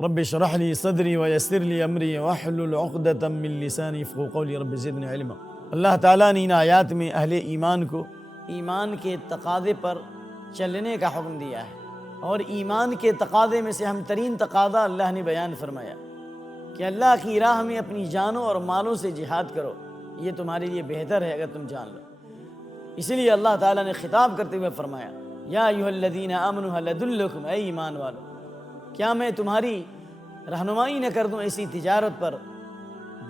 رب اشرح لي صدری ویسر لی امری واحلل عقدۃ من لسانی یفقهوا قولی رب زدنی علما۔ اللہ تعالیٰ نے ان آیات میں اہل ایمان کو ایمان کے تقاضے پر چلنے کا حکم دیا ہے، اور ایمان کے تقاضے میں سے اہم ترین تقاضا اللہ نے بیان فرمایا کہ اللہ کی راہ میں اپنی جانوں اور مالوں سے جہاد کرو، یہ تمہارے لیے بہتر ہے اگر تم جان لو۔ اسی لیے اللہ تعالیٰ نے خطاب کرتے ہوئے فرمایا یا ایھا الذین آمنوا هل ادلکم، اے ایمان والو کیا میں تمہاری رہنمائی نہ کر دوں ایسی تجارت پر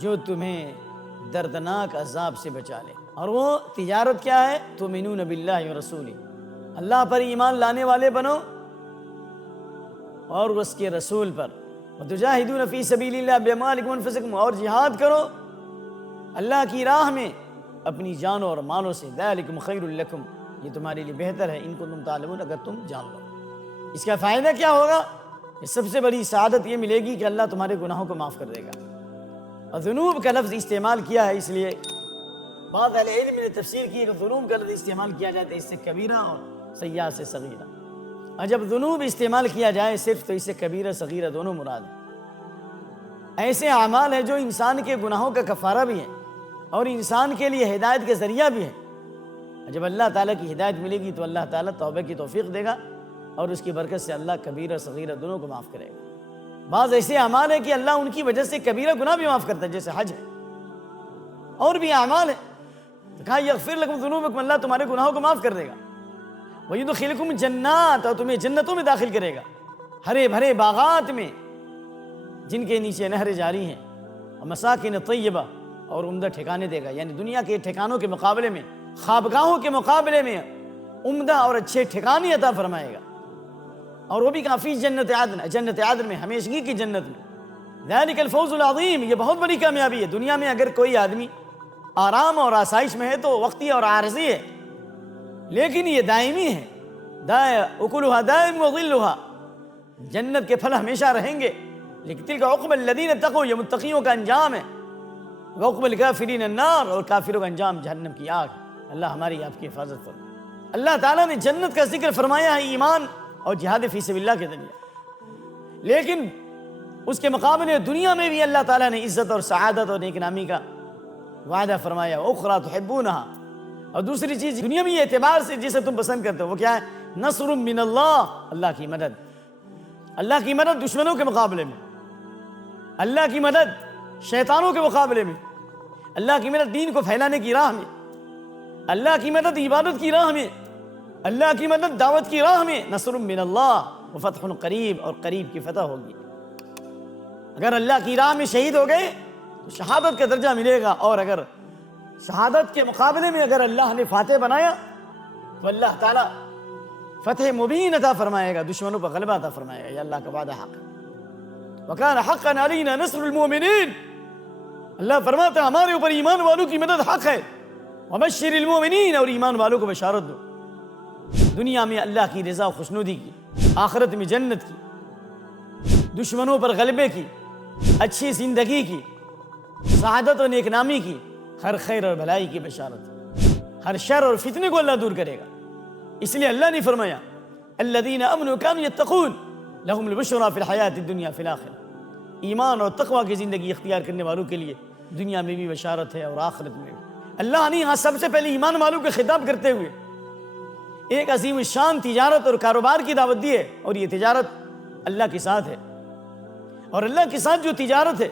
جو تمہیں دردناک عذاب سے بچا لے۔ اور وہ تجارت کیا ہے؟ تؤمنون باللہ ورسولہ، اللہ پر ایمان لانے والے بنو اور اس کے رسول پر، وتجاہدون فی سبیل اللہ باموالکم وانفسکم، اور جہاد کرو اللہ کی راہ میں اپنی جانوں اور مالوں سے، ذالکم خیر لکم، یہ تمہارے لیے بہتر ہے ان کو تم تعلمون، اگر تم جان لو۔ اس کا فائدہ کیا ہوگا؟ کہ سب سے بڑی سعادت یہ ملے گی کہ اللہ تمہارے گناہوں کو معاف کر دے گا۔ اور ذنوب کا لفظ استعمال کیا ہے، اس لیے بعض اہل علم نے تفسیر کی کہ ذنوب کا لفظ استعمال کیا جاتا ہے اس سے کبیرہ اور سیئات سے صغیرہ، اور جب ذنوب استعمال کیا جائے صرف تو اس سے کبیرہ صغیرہ دونوں مراد ہیں۔ ایسے اعمال ہیں جو انسان کے گناہوں کا کفارہ بھی ہیں اور انسان کے لیے ہدایت کے ذریعہ بھی ہیں۔ جب اللہ تعالیٰ کی ہدایت ملے گی تو اللہ تعالیٰ توبہ کی توفیق دے گا اور اس کی برکت سے اللہ کبیرہ صغیرہ دونوں کو معاف کرے گا۔ بعض ایسے اعمال ہیں کہ اللہ ان کی وجہ سے کبیرہ گناہ بھی معاف کرتا ہے، جیسے حج ہے، اور بھی اعمال ہیں تو کہا یغفر لکم ذنوبکم، اللہ تمہارے گناہوں کو معاف کر دے گا، ویدخلکم جنات، اور تمہیں جنتوں میں داخل کرے گا، ہرے بھرے باغات میں جن کے نیچے نہریں جاری ہیں، اور مساکن طیبہ، اور عمدہ ٹھکانے دے گا، یعنی دنیا کے ٹھکانوں کے مقابلے میں، خوابگاہوں کے مقابلے میں عمدہ اور اچھے ٹھکانے عطا فرمائے گا، اور وہ بھی کافی جنت عدن میں، ہمیشگی کی جنت میں۔ ذالک الفوز العظیم، یہ بہت بڑی کامیابی ہے۔ دنیا میں اگر کوئی آدمی آرام اور آسائش میں ہے تو وقتی اور عارضی ہے، لیکن یہ دائمی ہے، اکلھا دائم وظلھا، جنت کے پھل ہمیشہ رہیں گے، لیکن تلک عقبی الذین اتقوا، یہ متقیوں کا انجام ہے، وعقبی الکافرین النار، اور کافروں کا انجام جہنم کی آگ۔ اللہ ہماری آپ کی حفاظت فرمائے۔ اللہ تعالیٰ نے جنت کا ذکر فرمایا ہے ایمان اور جہاد فی سبیل اللہ کے ذریعے، لیکن اس کے مقابلے دنیا میں بھی اللہ تعالیٰ نے عزت اور سعادت اور نیک نامی کا وعدہ فرمایا، اخری تحبونہا، اور دوسری چیز دنیا میں اعتبار سے جسے تم پسند کرتے ہو وہ کیا ہے؟ نصر من اللہ، اللہ کی مدد، اللہ کی مدد دشمنوں کے مقابلے میں، اللہ کی مدد شیطانوں کے مقابلے میں، اللہ کی مدد دین کو پھیلانے کی راہ میں، اللہ کی مدد عبادت کی راہ میں، اللہ کی مدد دعوت کی راہ میں، نصر من اللہ وفتح قریب، اور قریب کی فتح ہوگی۔ اگر اللہ کی راہ میں شہید ہو گئے تو شہادت کا درجہ ملے گا، اور اگر شہادت کے مقابلے میں اگر اللہ نے فاتح بنایا تو اللہ تعالیٰ فتح مبین عطا فرمائے گا، دشمنوں پر غلبہ عطا فرمائے گا، یہ اللہ کا وعدہ حق ہے۔ وَكَانَ حَقًّا عَلَيْنَا نَصْرُ الْمُؤْمِنِينَ، اللہ فرماتا ہے ہمارے اوپر ایمان والوں کی مدد حق ہے۔ وَبَشِّرِ الْمُؤْمِنِينَ، اور ایمان والوں کو بشارت دو، دنیا میں اللہ کی رضا و خوشنودی کی، آخرت میں جنت کی، دشمنوں پر غلبے کی، اچھی زندگی کی، سعادت و نیک نامی کی، ہر خیر اور بھلائی کی بشارت، ہر شر اور فتنے کو اللہ دور کرے گا۔ اس لیے اللہ نے فرمایا الذین آمنوا کانوا یتقون لہم البشریٰ فی الحیاۃ الدنیا فی الآخرہ، ایمان اور تقوی کی زندگی اختیار کرنے والوں کے لیے دنیا میں بھی بشارت ہے اور آخرت میں بھی۔ اللہ نے یہاں سب سے پہلے ایمان والوں کو خطاب کرتے ہوئے ایک عظیم الشان تجارت اور کاروبار کی دعوت دی ہے، اور یہ تجارت اللہ کے ساتھ ہے، اور اللہ کے ساتھ جو تجارت ہے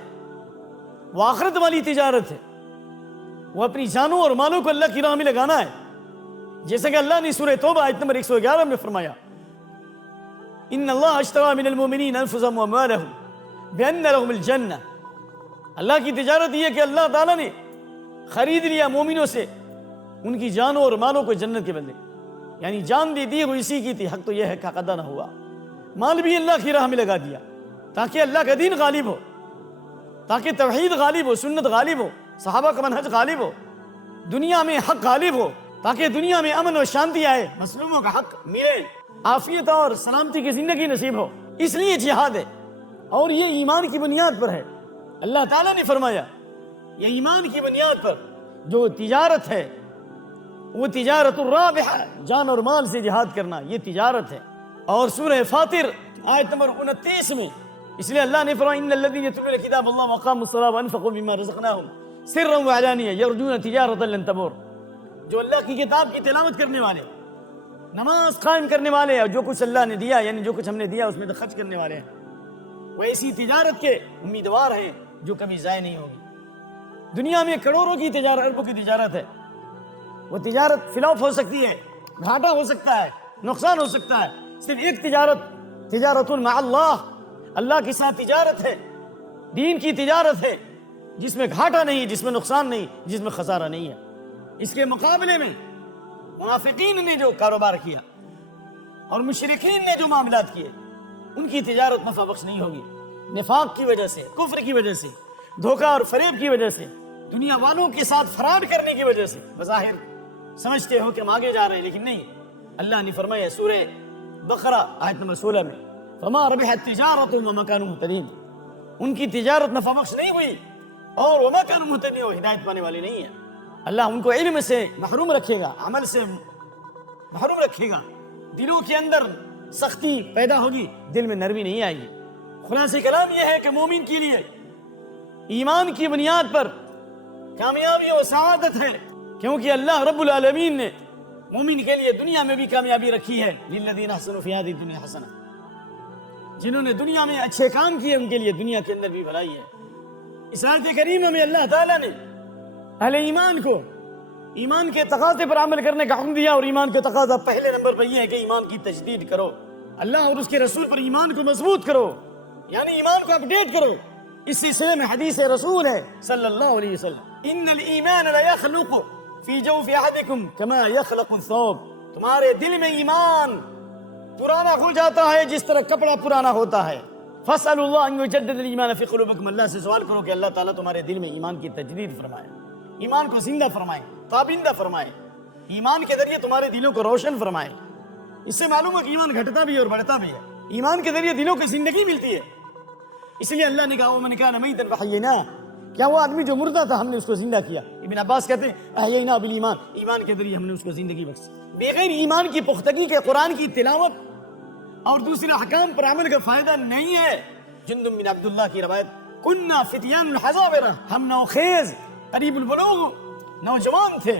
وہ آخرت والی تجارت ہے، وہ اپنی جانوں اور مالوں کو اللہ کی راہ میں لگانا ہے، جیسا کہ اللہ نے سورہ توبہ آیت نمبر 111 میں فرمایا ان اللہ اشتری من المؤمنین انفسهم واموالهم بان لهم الجنہ، اللہ کی تجارت یہ کہ اللہ تعالیٰ نے خرید لیا مومنوں سے ان کی جانوں اور مالوں کو جنت کے بدلے، یعنی جان بھی دی وہ اسی کی تھی، حق تو یہ ہے کہ حق ادا نہ ہوا، مال بھی اللہ کی راہ میں لگا دیا تاکہ اللہ کا دین غالب ہو، تاکہ توحید غالب ہو، سنت غالب ہو، صحابہ کا منہج غالب ہو، دنیا میں حق غالب ہو، تاکہ دنیا میں امن و شانتی آئے، مظلوموں کا حق ملے، عافیت اور سلامتی کی زندگی نصیب ہو۔ اس لیے جہاد ہے، اور یہ ایمان کی بنیاد پر ہے۔ اللہ تعالیٰ نے فرمایا یہ ایمان کی بنیاد پر جو تجارت ہے وہ تجارت الرابحہ، جان اور مال سے جہاد کرنا یہ تجارت ہے۔ اور سورہ فاطر آیت نمبر 29 میں اس لیے اللہ نے فرمایا ان الذین یتلون کتاب اللہ وقاموا الصلاۃ وانفقوا مما رزقناہم سرا وعلانیہ یرجون تجارۃ لن تبور، جو اللہ کی کتاب کی تلاوت کرنے والے، نماز قائم کرنے والے، اور جو کچھ اللہ نے دیا یعنی جو کچھ ہم نے دیا اس میں تو خرچ کرنے والے ہیں، وہ ایسی تجارت کے امیدوار ہیں جو کبھی ضائع نہیں ہوگی۔ دنیا میں کروڑوں کی تجارت، اربوں کی تجارت ہے، وہ تجارت فلاپ ہو سکتی ہے، گھاٹا ہو سکتا ہے، نقصان ہو سکتا ہے۔ صرف ایک تجارت مع اللہ، اللہ کے ساتھ تجارت ہے، دین کی تجارت ہے، جس میں گھاٹا نہیں، جس میں نقصان نہیں، جس میں خسارہ نہیں ہے۔ اس کے مقابلے میں منافقین نے جو کاروبار کیا اور مشرکین نے جو معاملات کیے، ان کی تجارت نفع بخش نہیں ہوگی، نفاق کی وجہ سے، کفر کی وجہ سے، دھوکہ اور فریب کی وجہ سے، دنیا والوں کے ساتھ فراڈ کرنے کی وجہ سے۔ بظاہر سمجھتے ہو کہ ہم آگے جا رہے ہیں، لیکن نہیں۔ اللہ نے فرمایا سورہ بقرہ آیت نمبر 16 میں فما ربحت تجارتهم وما كانوا مهتدين، ان کی تجارت نفع بخش نہیں ہوئی اور وما كانوا مهتدين، وہ ہدایت پانے والے نہیں ہیں۔ اللہ ان کو علم سے محروم رکھے گا، عمل سے محروم رکھے گا، دلوں کے اندر سختی پیدا ہوگی، دل میں نرمی نہیں آئے گی۔ خلاصہ کلام یہ ہے کہ مومن کے لیے ایمان کی بنیاد پر کامیابی و سعادت ہے، کیونکہ اللہ رب العالمین نے مومن کے لیے دنیا میں بھی کامیابی رکھی ہے۔ للذین احسنوا فی ہذہ الدنیا حسنہ، جنہوں نے دنیا میں اچھے کام کیے ان کے لیے دنیا کے اندر بھی بھلائی ہے۔ اس آیت کریمہ میں اللہ تعالیٰ نے اہل ایمان کو ایمان کے تقاضے پر عمل کرنے کا حکم دیا، اور ایمان کے تقاضا پہلے نمبر پر یہ ہے کہ ایمان کی تجدید کرو، اللہ اور اس کے رسول پر ایمان کو مضبوط کرو، یعنی ایمان کو اپڈیٹ کرو۔ اس سلسلے میں حدیث رسول ہے صلی اللہ علیہ وسلم، ان الایمان لا یخلق فی جوف احدکم کما یخلق الثوب، تمہارے دل میں ایمان پرانا ہو جاتا ہے جس طرح کپڑا پرانا ہوتا ہے۔ فاسألوا اللہ ان یجدد الایمان فی قلوبکم، اللہ سے سوال کرو کہ اللہ تعالیٰ تمہارے دل میں ایمان کی تجدید فرمائے، ایمان کو زندہ فرمائے، تابندہ فرمائے، ایمان کے ذریعے تمہارے دلوں کو روشن فرمائے۔ اس سے معلوم ہے کہ ایمان گھٹتا بھی ہے اور بڑھتا بھی ہے، ایمان کے ذریعے دلوں کو زندگی ملتی ہے۔ اس لیے اللہ نے کہا ومن کان میتا فاحییناہ، کیا وہ آدمی جو مردہ تھا ہم نے اس کو زندہ کیا۔ ابن عباس کہتے ہیں احییناہ بالایمان، ایمان کے ذریعے ہم نے اس کو زندگی بخشی۔ بغیر ایمان کی پختگی کے قرآن کی تلاوت اور دوسرے احکام پر عمل کا فائدہ نہیں ہے۔ جندب بن عبداللہ کی روایت، کننا فتیان الحزابرہ، ہم نوخیز قریب البلوغ نوجوان تھے،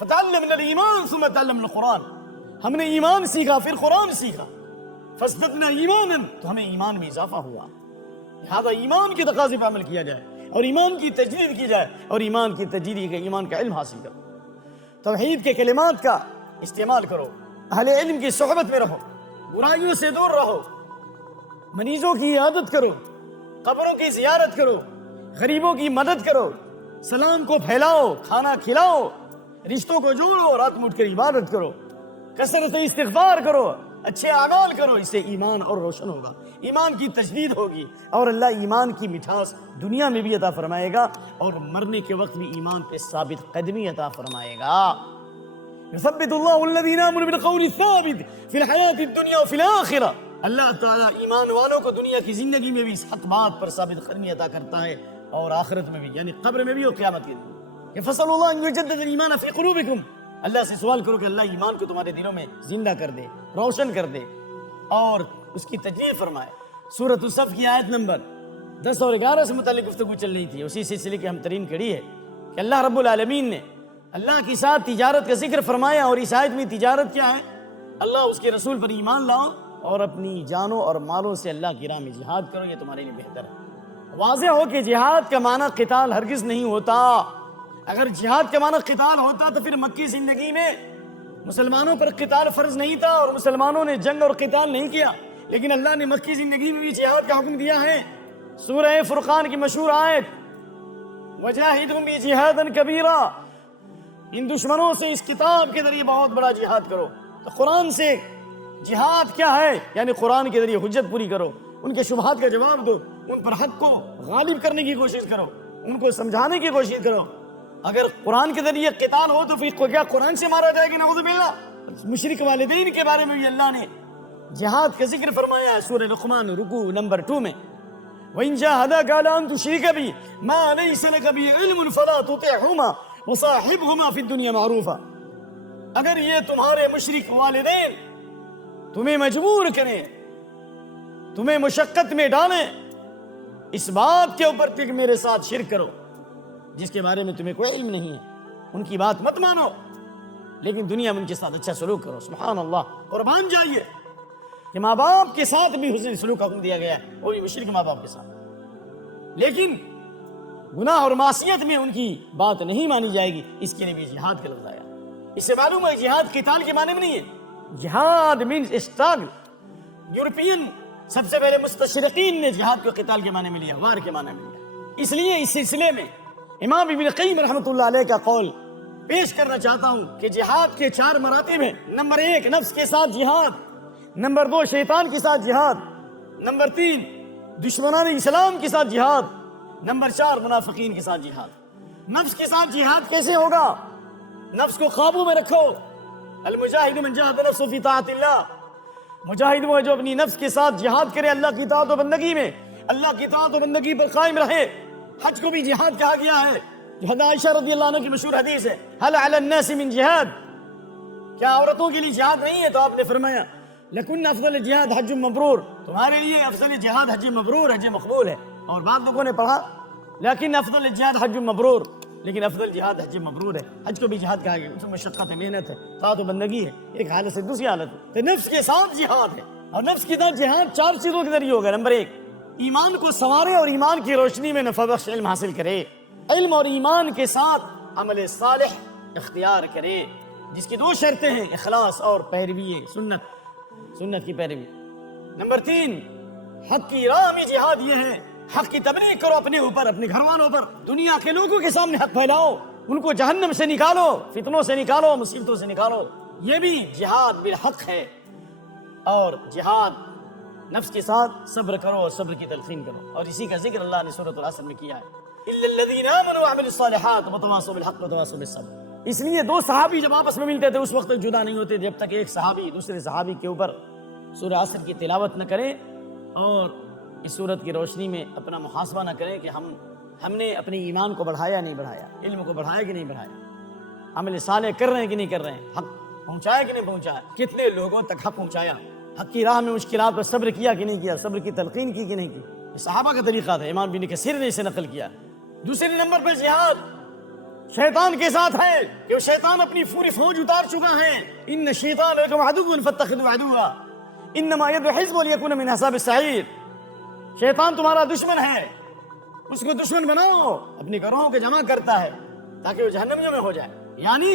فتعلمنا الایمان ثم تعلمنا القرآن، ہم نے ایمان سیکھا پھر قرآن سیکھا، فازددنا ایمانا، تو ہمیں ایمان میں اضافہ ہوا۔ لہذا ایمان کے تقاضے پر عمل کیا جائے اور ایمان کی تجدید کی جائے، اور ایمان کی تجدید کے ایمان کا علم حاصل کرو، توحید کے کلمات کا استعمال کرو، اہل علم کی صحبت میں رہو، برائیوں سے دور رہو، مریضوں کی عیادت کرو، قبروں کی زیارت کرو، غریبوں کی مدد کرو، سلام کو پھیلاؤ، کھانا کھلاؤ، رشتوں کو جوڑو، رات میں اٹھ کر عبادت کرو، کثرت استغفار کرو، اچھے اعمال کرو۔ اس سے ایمان اور روشن ہوگا، ایمان کی تجدید ہوگی، اور اللہ ایمان کی مٹھاس دنیا میں بھی عطا فرمائے گا اور مرنے کے وقت بھی ایمان پہ ثابت قدمی عطا فرمائے گا۔ یثبت اللہ الذین آمنوا بالقول الثابت فی الحیاۃ الدنیا وفی الآخرہ، اللہ تعالیٰ ایمان والوں کو دنیا کی زندگی میں بھی اس حق بات پر ثابت قدمی عطا کرتا ہے، اور آخرت میں بھی، یعنی قبر میں بھی اور قیامت کے دن۔ کہ فصل اللہ ان یجدد الایمان فی قلوبکم، اللہ سے سوال کرو کہ اللہ ایمان کو تمہارے دلوں میں زندہ کر دے، روشن کر دے، اور اس کی تجدید فرمائے۔ سورۃ الصف کی آیت نمبر 10 اور 11 سے متعلق گفتگو چل رہی تھی، اسی سلسلے کی ہم ترین کڑی ہے کہ اللہ رب العالمین نے اللہ کے ساتھ تجارت کا ذکر فرمایا، اور اس آیت میں تجارت کیا ہے؟ اللہ اس کے رسول پر ایمان لاؤ اور اپنی جانوں اور مالوں سے اللہ کی راہ میں جہاد کرو، یہ تمہارے لیے بہتر ہے۔ واضح ہو کہ جہاد کا معنی قتال ہرگز نہیں ہوتا۔ اگر جہاد کا معنی قتال ہوتا تو پھر مکی زندگی میں مسلمانوں پر قتال فرض نہیں تھا اور مسلمانوں نے جنگ اور قتال نہیں کیا، لیکن اللہ نے مکی زندگی میں بھی جہاد کا حکم دیا ہے۔ سورہ فرقان کی مشہور آیت وجاہدہم بجہادا کبیرا، ان دشمنوں سے اس کتاب کے ذریعے بہت بڑا جہاد کرو۔ تو قرآن سے جہاد کیا ہے؟ یعنی قرآن کے ذریعے حجت پوری کرو، ان کے شبہات کا جواب دو، ان پر حق کو غالب کرنے کی کوشش کرو، ان کو سمجھانے کی کوشش کرو۔ اگر قرآن کے ذریعے قتال ہو تو پھر کیا قرآن سے مارا جائے گا؟ نعوذ باللہ۔ مشرک والدین کے بارے میں بھی اللہ نے جہاد کا ذکر فرمایا ہے سورہ لقمان رکوع نمبر 2 میں، وَإِن جَاهَدَاكَ عَلَىٰ أَن تُشْرِكَ بِي مَا لَيْسَ لَكَ بِهِ عِلْمٌ فَلَا تُطِعْهُمَا وَصَاحِبْهُمَا فِي الدُّنْيَا مَعْرُوفًا، اگر یہ تمہارے مشرک والدین تمہیں مجبور کریں تمہیں مشقت میں ڈالیں اس بات کے اوپر کہ میرے ساتھ شرک کرو جس کے بارے میں تمہیں کوئی علم نہیں ہے، ان کی بات مت مانو، لیکن دنیا میں ان کے ساتھ اچھا سلوک کرو۔ سبحان اللہ، قربان جائیے کہ ماں باپ کے ساتھ بھی حسن سلوک کا حکم دیا گیا ہے، وہ بھی مشرک ماں باپ کے ساتھ، لیکن گناہ اور معصیت میں ان کی بات نہیں مانی جائے گی، اس کے لیے بھی جہاد کا لفظ آیا۔ اس سے معلوم ہے جہاد قتال کے معنی میں نہیں ہے، جہاد مینز اسٹرگل۔ یورپین سب سے پہلے مستشرقین نے جہاد کو قتال کے معنی میں لیا، وار کے معنی میں لیا۔ اس لیے اس سلسلے میں امام ابن قیم رحمۃ اللہ علیہ کا قول پیش کرنا چاہتا ہوں کہ جہاد کے 4 مراتب ہیں۔ نمبر 1 نفس کے ساتھ جہاد، نمبر 2 شیطان کے ساتھ جہاد، نمبر 3 دشمنان اسلام کے ساتھ جہاد، نمبر 4 منافقین کے ساتھ جہاد۔ نفس کے ساتھ جہاد کیسے ہوگا؟ نفس کو قابو میں رکھو۔ المجاہد من جاہد نفسہ فی طاعت اللہ، مجاہد وہ ہے جو اپنی نفس کے ساتھ جہاد کرے اللہ کی اطاعت و بندگی میں، اللہ کی اطاعت و بندگی پر قائم رہے۔ حج کو بھی جہاد کہا گیا ہے، جو حضرت عائشہ رضی اللہ عنہ کی مشہور حدیث ہے، هل علی الناس من جہاد، کیا عورتوں کے لیے جہاد نہیں ہے؟ تو آپ نے فرمایا لکن افضل الجہاد حج مبرور، تمہارے لیے افضل جہاد حج مبرور، حج مقبول ہے۔ اور بعض لوگوں نے پڑھا لیکن افضل الجہاد حج مبرور، لیکن افضل جہاد حج مبرور ہے۔ حج کو بھی جہاد کہا گیا، اس میں مشقت ہے، محنت ہے، طاعت و بندگی ہے، ایک حالت سے دوسری حالت ہے۔ تو نفس کے ساتھ جہاد ہے، اور نفس کے ساتھ جہاد 4 چیزوں کے ذریعے ہوگا۔ نمبر 1 ایمان کو سنوارے اور ایمان کی روشنی میں نفع بخش علم حاصل کرے، علم اور ایمان کے ساتھ عمل صالح اختیار کرے، جس کی 2 شرطیں ہیں، اخلاص اور پیروی سنت کی پیروی۔ نمبر 3 حق کی راہ میں جہاد یہ ہے، حق کی تبلیغ کرو اپنے اوپر، اپنے گھر والوں پر، دنیا کے لوگوں کے سامنے حق پھیلاؤ، ان کو جہنم سے نکالو، فتنوں سے نکالو، مصیبتوں سے نکالو، یہ بھی جہاد بالحق ہے۔ اور جہاد نفس کے ساتھ صبر کرو اور صبر کی تلقین کرو، اور اسی کا ذکر اللہ نے سورۃ العصر میں کیا ہے، الا الذین آمنوا وعملوا الصالحات وتواصوا بالحق وتواصوا بالصبر۔ اس لیے 2 صحابی جب آپس میں ملتے تھے اس وقت تک جدا نہیں ہوتے جب تک ایک صحابی دوسرے صحابی کے اوپر سورہ عصر کی تلاوت نہ کرے اور اس سورت کی روشنی میں اپنا محاسبہ نہ کریں کہ ہم نے اپنے ایمان کو بڑھایا نہیں بڑھایا، علم کو بڑھایا کہ نہیں بڑھایا، عمل صالح کر رہے ہیں کہ نہیں کر رہے ہیں، حق پہنچایا کہ نہیں پہنچایا، کتنے لوگوں تک حق پہنچایا، حق کی راہ میں مشکلات پر صبر کیا کہ نہیں کیا، صبر کی تلقین کی کہ نہیں کی۔ یہ صحابہ کا طریقہ تھا، امام بن کثیر نے اسے نقل کیا۔ دوسرے نمبر پر جہاد شیطان کے ساتھ ہے کہ شیطان اپنی پوری فوج اتار چکا ہے، ان الشیطان لکم عدو فاتخذوه عدوا انما يدعو حزبه ليكون من اصحاب السعیر۔ شیطان تمہارا دشمن ہے، اس کو دشمن بناؤ، اپنی گروہوں کو جمع کرتا ہے تاکہ وہ جہنمیوں میں ہو جائے، یعنی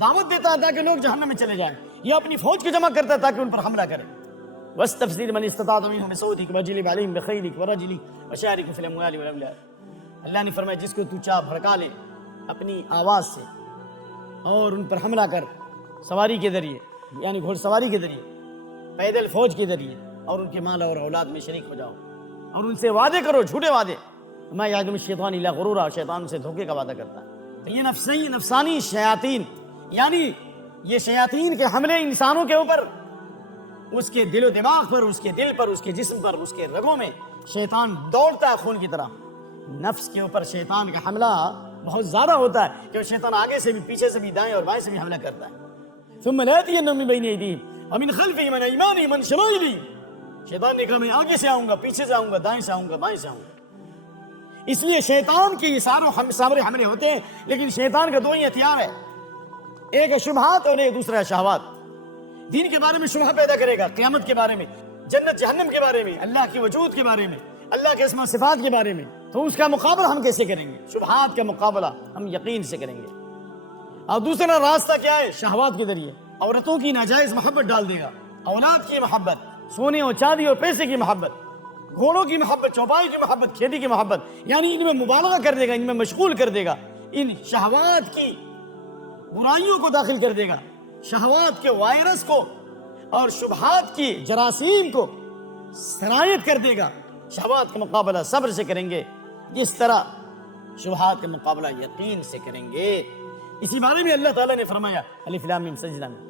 دعوت دیتا ہے تاکہ لوگ جہنم میں چلے جائیں، یا اپنی فوج کو جمع کرتا ہے تاکہ ان پر حملہ کرے۔ واستفزر من استطعت منهم بصوتك واجلب عليهم بخيلك ورجلك وشاركهم في الاموال والاولاد۔ اللہ نے فرمایا جس کو تو چاہ بھڑکا لے اپنی آواز سے اور ان پر حملہ کر، سواری کے ذریعے یعنی گھوڑ سواری کے ذریعے، پیدل فوج کے ذریعے، اور ان کے مال اور اولاد میں شریک ہو جاؤ، اور ان سے وعدے کرو، جھوٹے وعدے۔ میں یعدکم الشیطان الا غرورا، شیطان سے دھوکے کا وعدہ کرتا ہے۔ تو یہ نفسانی شیاطین، یعنی یہ شیاطین کے حملے انسانوں کے اوپر، اس کے دل و دماغ پر، اس کے دل پر، اس کے جسم پر، اس کے رگوں میں شیطان دوڑتا ہے خون کی طرح۔ نفس کے اوپر شیطان کا حملہ بہت زیادہ ہوتا ہے کہ شیطان آگے سے بھی، پیچھے سے بھی، دائیں اور بائیں سے بھی حملہ کرتا ہے۔ ثم لآتینہم من بین ایدیہم ومن خلفہم وعن ایمانہم وعن شمائلہم۔ شیطان نے کہا میں آگے سے آؤں گا، پیچھے سے آؤں گا، دائیں سے آؤں گا، بائیں سے آؤں گا۔ اس لیے شیطان کے یہ سارے حملے ہوتے ہیں، لیکن شیطان کا 2 ہی ہتھیار ہے، ایک ہے شبہات اور ایک دوسرا ہے شہوات۔ دین کے بارے میں شبہ پیدا کرے گا، قیامت کے بارے میں، جنت جہنم کے بارے میں، اللہ کے وجود کے بارے میں، اللہ کے اسماء صفات کے بارے میں، تو اس کا مقابلہ ہم کیسے کریں گے؟ شبہات کا مقابلہ ہم یقین سے کریں گے۔ اور دوسرا راستہ کیا ہے؟ شہوات کے ذریعے عورتوں کی ناجائز محبت ڈال دے گا، اولاد کی محبت، سونے اور چاندی اور پیسے کی محبت، گھوڑوں کی محبت، چوپائی کی محبت، کھیتی کی محبت، یعنی ان میں مبالغہ کر دے گا، ان میں مشغول کر دے گا، ان شہوات کی برائیوں کو داخل کر دے گا، شہوات کے وائرس کو اور شبہات کی جراثیم کو سرایت کر دے گا۔ شہوات کا مقابلہ صبر سے کریں گے، جس طرح شبہات کا مقابلہ یقین سے کریں گے۔ اسی بارے میں اللہ تعالیٰ نے فرمایا الف لام میم سجدہ میں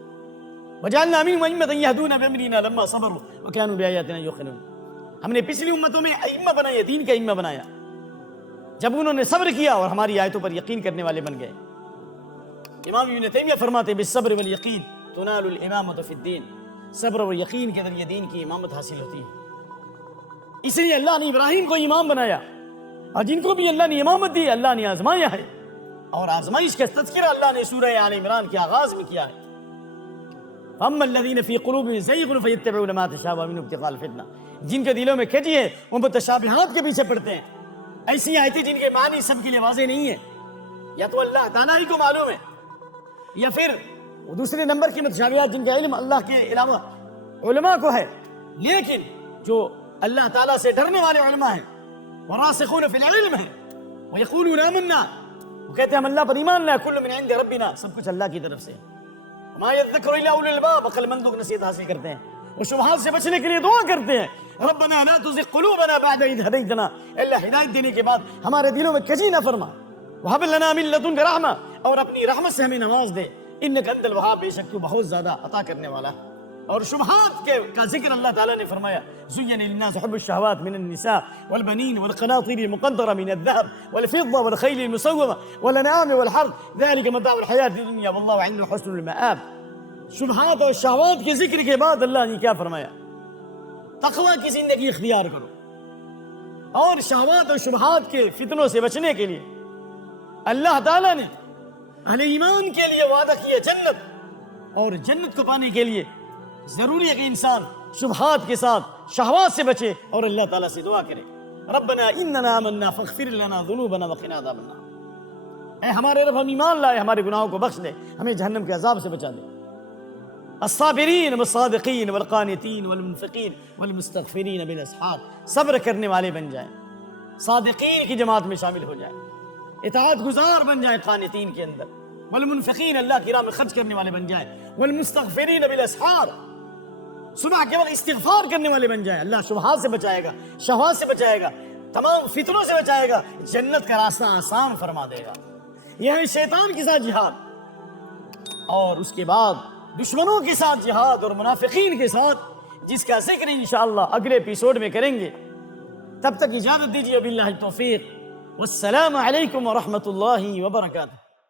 وجعلنا منهم أئمة يهدون بأمرنا لما صبروا وكانوا بآياتنا يوقنون۔ ہم نے پچھلی امتوں میں ائمہ بنایا، دین کا ائمہ بنایا جب انہوں نے صبر کیا اور ہماری آیتوں پر یقین کرنے والے بن گئے۔ امام ابن تیمیہ فرماتے بالصبر والیقین تنال الامامۃ فی الدین، صبر و یقین کے ذریعے دین کی امامت حاصل ہوتی ہے۔ اس لیے اللہ نے ابراہیم کو امام بنایا، اور جن کو بھی اللہ نے امامت دی اللہ نے آزمایا ہے، اور آزمائش کا تذکرہ اللہ نے سورہ آل عمران کے آغاز میں کیا ہے۔ فَأَمَّا الَّذِينَ فِي قُلُوبِهِمْ زَيْغٌ فَيَتَّبِعُونَ مَا تَشَابَهَ مِنْهُ ابْتِغَاءَ الْفِتْنَةِ، جن کے دلوں میں کھٹی ہے وہ متشابہات کے پیچھے پڑتے ہیں۔ ایسی آیتیں جن کے معنی سب کے لیے واضح نہیں ہے، یا تو اللہ تعالیٰ ہی کو معلوم ہے، یا پھر دوسرے نمبر کی متشابہات جن کا علم اللہ کے علاوہ علماء کو ہے، لیکن جو اللہ تعالیٰ سے ڈرنے والے علماء ہیں، وراسخون فی العلم ہیں، ویقولون آمنا، وہ کہتے ہیں ہم اللہ پر ایمان لائے، کل من عند ربنا، سب کچھ اللہ کی طرف سے، ما یذکر الا اولو الالباب، عقل مندوں کی نصیحت حاصل کرتے ہیں، وہ شبہات سے بچنے کے لیے دعا کرتے ہیں، ربنا لا تزغ قلوبنا بعد اذ ہدیتنا، اللہ ہدایت دینے کے بعد ہمارے دلوں میں کجی نہ فرما، وہب لنا من لدنک رحمہ، اور اپنی رحمت سے ہمیں نواز دے، انک انت الوہاب، بے شک تو بہت زیادہ عطا کرنے والا ہے۔ اور شبہات کا ذکر اللہ تعالیٰ نے فرمایا، زین للناس حب الشہوات من النساء والبنین والقناطیر المقنطرة من الذهب والفضة والخیل المسومة والانعام والحرث ذلك متاع الحیاة الدنیا واللہ عنده حسن المآب۔ شبہات اور شہوات کے ذکر کے بعد اللہ نے کیا فرمایا؟ تقوی کی زندگی اختیار کرو، اور شہوات اور شبہات کے فتنوں سے بچنے کے لیے اللہ تعالیٰ نے اہل ایمان کے لیے وعدہ کیا جنت، اور جنت کو پانے کے لیے ضروری ہے کہ انسان شبہات کے ساتھ شہوات سے بچے اور اللہ تعالیٰ سے دعا کرے، ربنا اننا آمنا فاغفر لنا ذنوبنا وقنا عذاب النار، اے ہمارے رب ہم ایمان لائے، ہمارے گناہوں کو بخش دے، ہمیں جہنم کے عذاب سے بچا دے۔ الصابرین والصادقین والقانتین والمنفقین والمستغفرین بالاسحار، صبر کرنے والے بن جائیں، صادقین کی جماعت میں شامل ہو جائیں، اطاعت گزار بن جائیں قانتین کے اندر، والمنفقین اللہ کی راہ میں خرچ کرنے والے بن جائیں، والمستغفرین بالاسحار صبح کے وقت استغفار کرنے والے بن جائیں۔ اللہ شبہات سے بچائے گا، شہوات سے بچائے گا، تمام فتنوں سے بچائے گا، جنت کا راستہ آسان فرما دے گا۔ یہ ہے شیطان کے ساتھ جہاد، اور اس کے بعد دشمنوں کے ساتھ جہاد اور منافقین کے ساتھ، جس کا ذکر انشاءاللہ اگلے ایپیسوڈ میں کریں گے۔ تب تک اجازت دیجیے، باللہ التوفیق، والسلام علیکم ورحمۃ اللہ وبرکاتہ۔